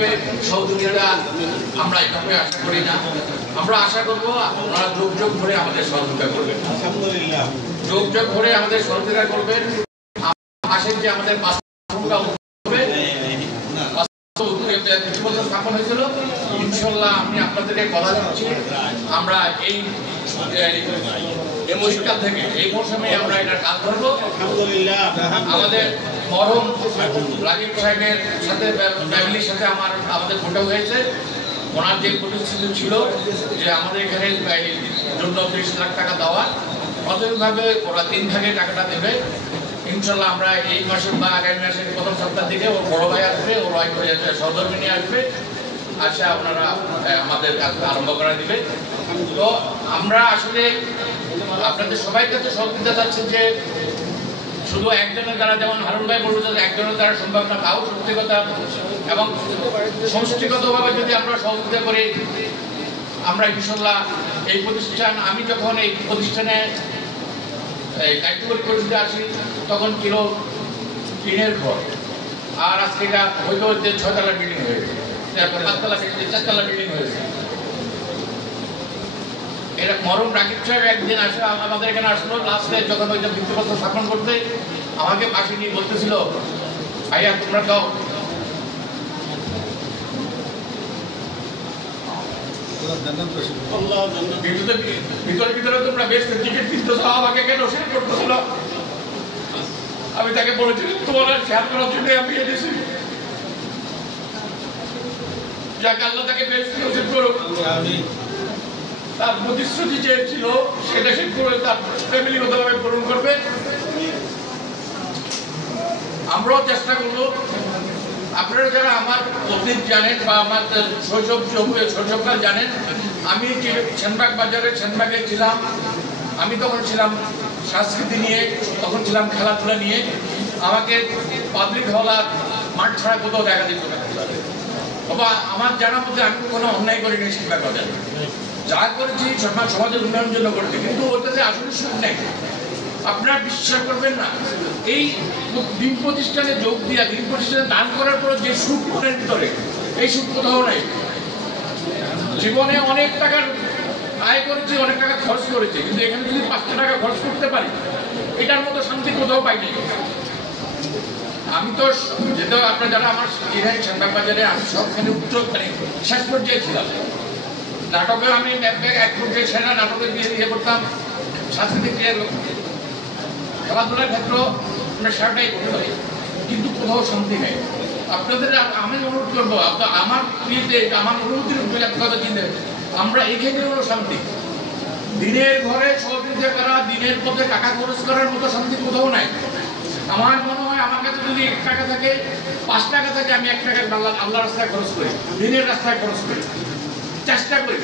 করবে সহযোগিতা আমরা এভাবে আশা করি না। আমরা আশা করব আপনারা যোগ করে আমাদের সহযোগিতা করবেন, যোগ করে আমাদের সহযোগিতা করবেন। আসেন যে আমাদের স্থাপন হয়েছিল, ইনশাল্লাহ আমি আপনাদেরকে কথা দিচ্ছি আমরা এই মৌসুমকাল থেকে এই মৌসুমে আমরা এটার কাজ করবো। আমাদের মরহুম রাজীব সাহেবের সাথে ফ্যামিলির সাথে আমাদের ফটো হয়েছে। ওনার যে প্রতিশ্রুতি ছিল যে আমাদের এখানে জন্য 30 লাখ টাকা দেওয়া, প্রাথমিকভাবে ওরা 3 ভাগে টাকাটা দেবে। ইনশাল্লাহ আমরা এই মাসে বা আগামী মাসের প্রথম সপ্তাহ থেকে ওর বড় ভাই আসবে, ওর সহধর্মী নিয়ে আসবে, আচ্ছা ওনারা আমাদের কাজ আরম্ভ করা দিবে। তো আমরা আসলে আপনাদের সবাই কাছে সহযোগিতা চাচ্ছি যে শুধু একজনের দ্বারা, যেমন হারুন ভাই বলল যে একজনের দ্বারা সম্ভব না, তাও সত্যি কথা, এবং সমষ্টিগতভাবে যদি আমরা সহযোগিতা করি আমরা ইনশাল্লাহ এই প্রতিষ্ঠান, আমি যখন এই প্রতিষ্ঠানে কার্যকরী পরিস্থিতি আসি তখন ছিল টিনের ঘর, আর আজকে এটা হয়তো 6 তলা বিল্ডিং হয়েছে, তারপর 5 তলা 4 তলা বিল্ডিং হয়েছে। এটা মরহুম রাকিব সাহেব একদিন আসে আমাদের এখানে আসলো, লাস্টে যখন ওইটা ভিত্তিপত্র স্থাপন করতে আমাকে পাশে নিয়ে বলতেছিল, ভাইয়া তোমরা তো ভিতরে তোমরা বেশ টিকিট কিনতে চাও, আমাকে কেন শেয়ার করতেছিল? আমি তাকে বলেছিলাম তোমার শেয়ার করার জন্য আমি এনেছি, যাকে আল্লাহ তাকে বেশ নসিব করুক। তার প্রতিশ্রুতি যে ছিল সেটা সে করে তার ফ্যামিলিগতভাবে পূরণ করবে। আমরাও চেষ্টা করবো। আপনারা যারা আমার অতীত জানেন বা আমার শৈশবকাল জানেন, আমি সেনবাগ বাজারে সেনবাগে ছিলাম। আমি তখন ছিলাম সংস্কৃতি নিয়ে, তখন ছিলাম খেলাধুলা নিয়ে। আমাকে পাবলিক হলার মাঠ ছাড়া কোথাও দেখা যেত না। বাবা আমার জানার মধ্যে আমি কোনো অন্যায় করিনি সেনবাগ বাজারে, যা করেছি সমাজের উন্নয়নের জন্য করেছি, কিন্তু ওটাতে আসলে সুখ নেই। আপনারা বিশ্বাস করবেন না, এই দিন প্রতিষ্ঠানে যোগ দিয়া, দিন প্রতিষ্ঠানে দান করার পর যে সুখ মনের ভিতরে, এই সুখ কোথাও নেই। জীবনে অনেক টাকা আয় করেছি, অনেক টাকা খরচ করেছি, কিন্তু এখানে যদি 5টা টাকা খরচ করতে পারি এটার মতো শান্তি কোথাও পাইনি। আমি তো যেহেতু আপনার যারা আমার সেনবাগ বাজারে আমি সবখানে শেষ পর্যায়ে ছিলাম। নাটকে আমি এক পর্যায়ে সেরা নাটকে দিয়ে করতাম, সাংস্কৃতিক খেলাধুলার ক্ষেত্র আমরা সেটাই করতে পারি, কিন্তু কোথাও শান্তি নেই। আপনাদের আমি অনুরোধ করবো, আমার আমার অনুভূতির কথা চিন্তা, আমরা এখানে হলো শান্তি। দিনের ঘরে সহযোগিতা করা, দিনের পথে টাকা খরচ করার মতো শান্তি কোথাও নাই। আমার মনে হয় আমার কাছে যদি 1 টাকা থাকে, 5 টাকা থাকে, আমি 1 টাকা আল্লাহ রাস্তায় খরচ করি, দিনের রাস্তায় খরচ করি, চেষ্টা করি।